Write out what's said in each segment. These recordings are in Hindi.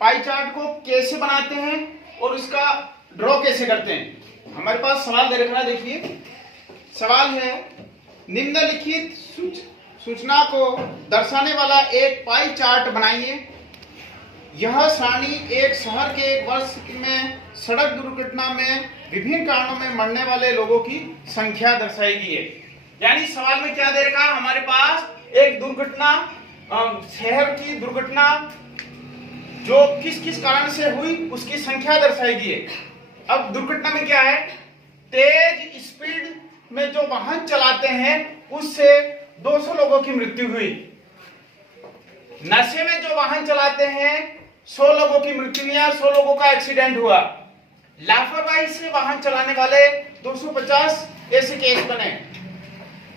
पाई चार्ट को कैसे बनाते हैं और उसका ड्रॉ कैसे करते हैं। हमारे पास सवाल दे रखा है, देखिए सवाल है, निम्नलिखित सूचना को दर्शाने वाला एक पाई चार्ट बनाइए। यह सारणी एक शहर के एक वर्ष में सड़क दुर्घटना में विभिन्न कारणों में मरने वाले लोगों की संख्या दर्शाएगी है। यानी सवाल में क्या दे रखा है, हमारे पास एक दुर्घटना, शहर की दुर्घटना जो किस किस कारण से हुई उसकी संख्या दर्शाएगी है। अब दुर्घटना में क्या है, तेज स्पीड में जो वाहन चलाते हैं उससे 200 लोगों की मृत्यु हुई। नशे में जो वाहन चलाते हैं 100 लोगों की मृत्यु हुई, 100 लोगों का एक्सीडेंट हुआ। लापरवाही से वाहन चलाने वाले 250 ऐसे केस बने।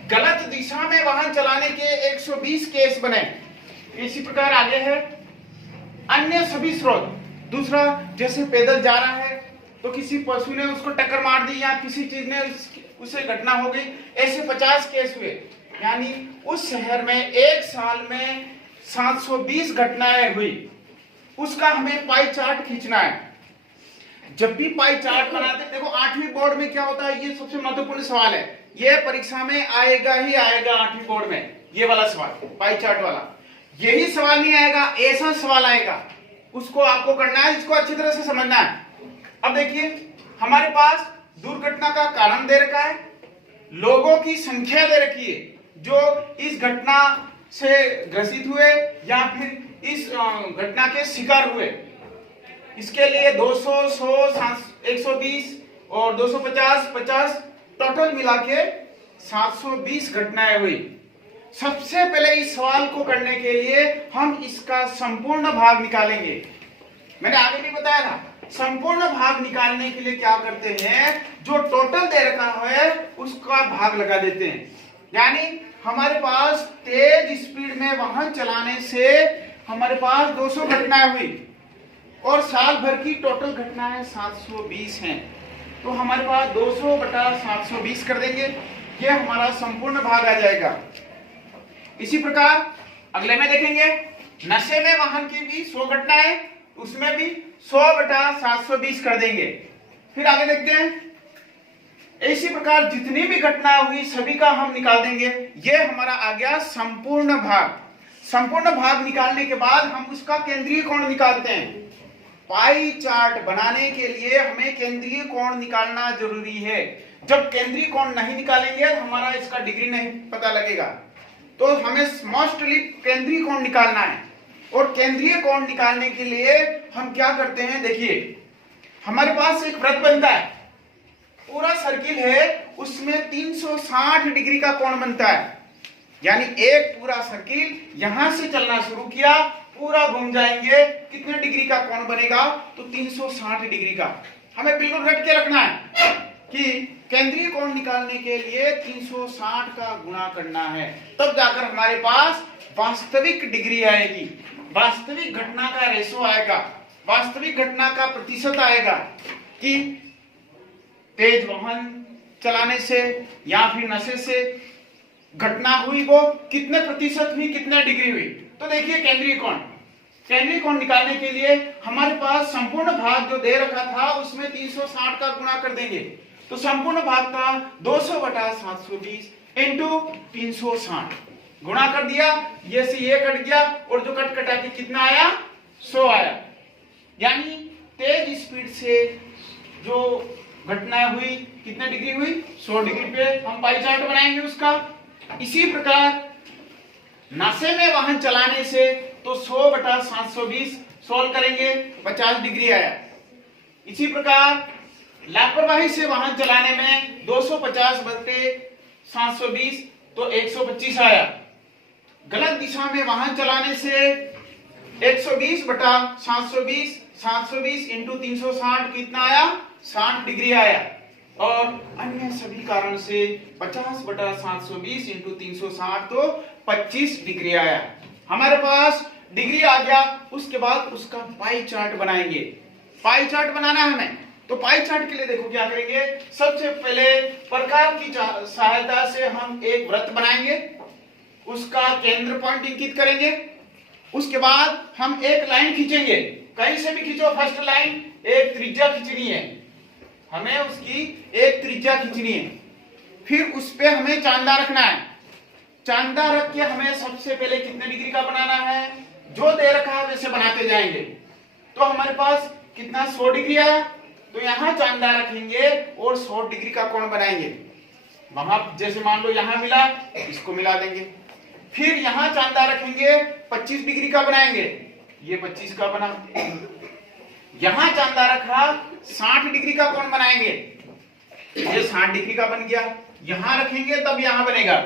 गलत दिशा में वाहन चलाने के 120 केस बने। इसी प्रकार आगे है अन्य सभी स्रोत। दूसरा, जैसे पैदल जा रहा है तो किसी पशु ने उसको टक्कर मार दी या किसी चीज ने उसे घटना हो गई, ऐसे 50 केस हुए। यानी उस शहर में एक साल में 720 घटनाएं हुई, उसका हमें पाई चार्ट खींचना है। जब भी पाई चार्ट बनाते, देखो 8वीं बोर्ड में क्या होता है, ये सबसे महत्वपूर्ण सवाल है, ये परीक्षा में आएगा ही आएगा। 8वीं बोर्ड में ये वाला सवाल, पाई चार्ट वाला, यही सवाल नहीं आएगा, ऐसा सवाल आएगा, उसको आपको करना है, इसको अच्छी तरह से समझना है। अब देखिए हमारे पास दुर्घटना का कारण दे रखा है, लोगों की संख्या दे रखी है जो इस घटना से ग्रसित हुए या फिर इस घटना के शिकार हुए। इसके लिए 200, 100, 120 और 250, 50 टोटल मिला के 720 घटनाएं हुई। सबसे पहले इस सवाल को करने के लिए हम इसका संपूर्ण भाग निकालेंगे। मैंने आगे भी बताया था, संपूर्ण भाग निकालने के लिए क्या करते हैं, जो टोटल दे रखा है उसका भाग लगा देते हैं। यानी हमारे पास तेज स्पीड में वाहन चलाने से हमारे पास 200 घटनाएं हुई और साल भर की टोटल घटनाएं 720 हैं, तो हमारे पास 200 बटा 720 कर देंगे, ये हमारा संपूर्ण भाग आ जाएगा। इसी प्रकार अगले में देखेंगे, नशे में वाहन की भी 100 घटनाएं, उसमें भी 100 बटा 720 कर देंगे। फिर आगे देखते हैं, इसी प्रकार जितनी भी घटना हुई सभी का हम निकाल देंगे। ये हमारा आ गया संपूर्ण भाग। संपूर्ण भाग निकालने के बाद हम उसका केंद्रीय कोण निकालते हैं। पाई चार्ट बनाने के लिए हमें केंद्रीय कोण निकालना जरूरी है। जब केंद्रीय कोण नहीं निकालेंगे हमारा इसका डिग्री नहीं पता लगेगा, तो हमें मोस्टली केंद्रीय कोण निकालना है। और केंद्रीय कोण निकालने के लिए हम क्या करते हैं, देखिए हमारे पास एक वृत्त बनता है, पूरा सर्किल है, उसमें 360 डिग्री का कोण बनता है। यानी एक पूरा सर्किल यहां से चलना शुरू किया, पूरा घूम जाएंगे, कितने डिग्री का कोण बनेगा, तो 360 डिग्री का। हमें बिल्कुल रट के रखना है कि केंद्रीय कोण निकालने के लिए 360 का गुणा करना है, तब जाकर हमारे पास वास्तविक डिग्री आएगी, वास्तविक घटना का रेशो आएगा, वास्तविक घटना का प्रतिशत आएगा कि तेज वाहन चलाने से या फिर नशे से घटना हुई वो कितने प्रतिशत हुई, कितने डिग्री हुई। तो देखिए केंद्रीय कोण निकालने के लिए हमारे पास संपूर्ण भाग जो दे रखा था उसमें 360 का गुणा कर देंगे, तो संपूर्ण भाग का 200 बटा 720 इंटू 360 गुणा कर दिया, ये से ये कट गया और जो कट कटा के कितना आया, 100 आया। यानी तेज स्पीड से जो घटना हुई कितने डिग्री हुई, 100 डिग्री पे हम पाई चार्ट बनाएंगे उसका। इसी प्रकार नशे में वाहन चलाने से तो 100 बटा 720 सोल्व करेंगे, 50 डिग्री आया। इसी प्रकार लापरवाही से वाहन चलाने में 250 बटे 720 तो 125 आया। गलत दिशा में वाहन चलाने से 120 बटा 720, 720 इंटू 360 कितना आया, 60 डिग्री आया। और अन्य सभी कारण से 50 बटा 720 इंटू 360 तो 25 डिग्री आया। हमारे पास डिग्री आ गया, उसके बाद उसका पाई चार्ट बनाएंगे। पाई चार्ट बनाना है हमें, तो पाई चार्ट के लिए देखो क्या करेंगे, सबसे पहले प्रकार की सहायता से हम एक वृत्त बनाएंगे, उसका केंद्र पॉइंट इंकित करेंगे, उसके बाद हम एक लाइन खींचेंगे, कहीं से भी खींचो, फर्स्ट लाइन एक त्रिज्या खींचनी है, हमें उसकी एक त्रिज्या खींचनी है। फिर उस पे हमें चांदा रखना है। चांदा रख के हमें सबसे पहले कितने डिग्री का बनाना है, जो दे रखा है वैसे बनाते जाएंगे। तो हमारे पास कितना 100 डिग्री आया, तो यहां चांदा रखेंगे और 100 डिग्री का कोण बनाएंगे। वहां जैसे मान लो यहां मिला, इसको मिला देंगे। फिर यहां चांदा रखेंगे, 25 डिग्री का बनाएंगे, ये 25 का बना। यहां चांदा रखा, 60 डिग्री का कोण बनाएंगे, ये 60 डिग्री का बन गया। यहां रखेंगे तब यहां बनेगा।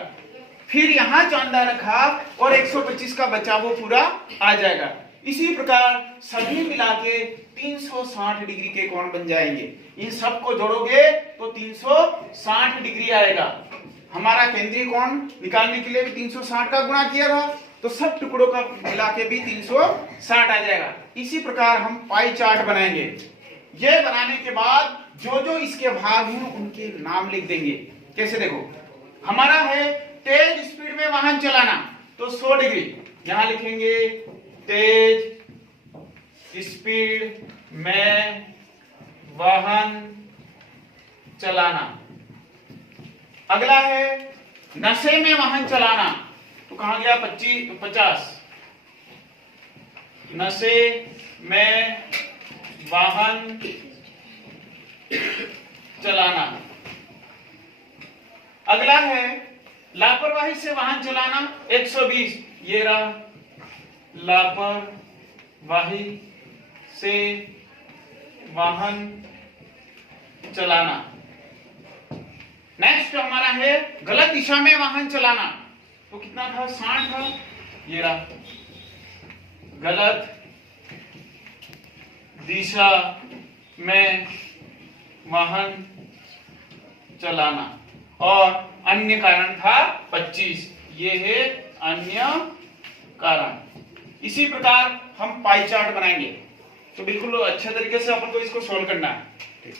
फिर यहां चांदा रखा और 125 का बचा वो पूरा आ जाएगा। इसी प्रकार सभी मिला के 360 डिग्री के कोण बन जाएंगे। इन सबको जोड़ोगे तो 360 डिग्री आएगा। हमारा केंद्रीय कोण निकालने के लिए भी 360 का गुणा किया था, तो सब टुकड़ों का मिला के भी 360 आ जाएगा। इसी प्रकार हम पाई चार्ट बनाएंगे। ये बनाने के बाद जो जो इसके भाग हैं उनके नाम लिख देंगे। कैसे, देखो हमारा है तेज स्पीड में वाहन चलाना, तो 100 डिग्री यहां लिखेंगे, तेज स्पीड में वाहन चलाना। अगला है नशे में वाहन चलाना, तो कहां गया 50। नशे में वाहन चलाना। अगला है लापरवाही से वाहन चलाना, 120, ये रहा लापरवाही से वाहन चलाना। नेक्स्ट हमारा है गलत दिशा में वाहन चलाना, तो कितना था 60 था, ये रहा गलत दिशा में वाहन चलाना। और अन्य कारण था 25, ये है अन्य कारण। इसी प्रकार हम पाई चार्ट बनाएंगे। तो बिल्कुल अच्छे तरीके से अपन को इसको सोल्व करना है।